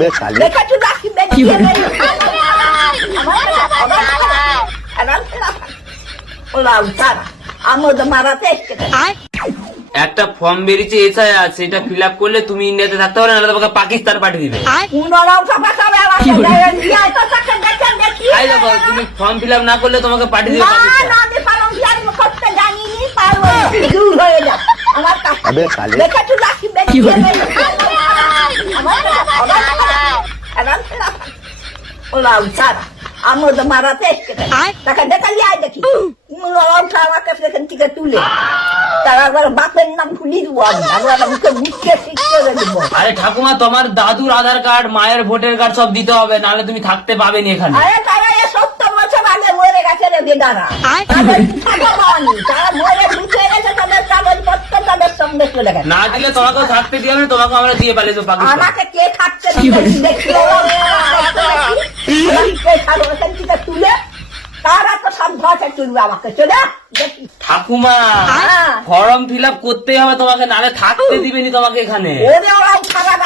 দেখেছো রাখি বেরিয়ে আমোদ মারাতে এসছে একটা ফর্ম বেরিয়েছে এসআইআর, সেটা ফিল আপ করলে তুমি ইন্ডিয়াতে থাকতে পারো, না তোমাকে পাকিস্তান পাঠিয়ে দিবে। তাই দেখো, তুমি ফর্ম ফিল আপ না করলে তোমাকে পাঠিয়ে দিবে পাকিস্তান। দেখেছো রাখি বেরিয়ে আমোদ মারাতে এসছে তাকে দেখালি আয় দেখি আমাকে সেখান থেকে তুলে তারা একবার বাপের নাম ভুলি দেবো আমি একবার মুখে মুখে ঠিক করে দেবো। আরে ঠাকুমা, তোমার দাদুর আধার কার্ড, মায়ের ভোটার কার্ড সব দিতে হবে, নাহলে তুমি থাকতে পাবেনি এখানে। আরে তারা 70 বছর আগে মরে গেছে রে বেদারা, তারা মরে ঢুকে গেছে, তাদের কাগজপত্র তাদের সঙ্গে চলে গেছে। না দিলে তোমাকেও থাকতে দিয়ে হবে, তোমাকে আমরা দিয়ে পালিয়েছো পাকিস্তান। আমাকে কে থাকতে দেখি তুলে তারা তো সব ঘরে তুলবে আমাকে চলে দেখি। ঠাকুমা, ফর্ম ফিল আপ করতেই হবে তোমাকে, নাহলে থাকতে দিবেনি তোমাকে এখানে। ওরে ওরাও খারাপ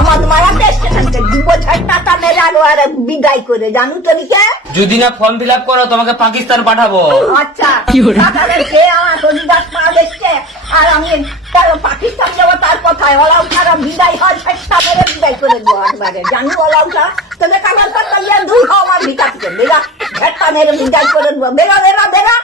আমার মারাতে এসছে 2 বছর টাকা মেরে আলো আর বিদায় করে জানো তো নিকে। যদি না ফর্ম ফিল আপ করো তোমাকে পাকিস্তান পাঠাবো। আচ্ছা টাকাদের সে আমার হরিদাস পা দেখছে আর আমি তার পাকিস্তান যাবো তার কথায় ওরাও খারাপ বিদায় হয় 6টা মেরে বিদায় করে দেবো একবারে জানি ওরাও খারাপ তোদের কাগজ পত্র দিয়ে দূর হও আমার ভিটা থেকে বেরা ঘেরটা মেরে বিদায় করে দেবো বেরা বেরা বেরা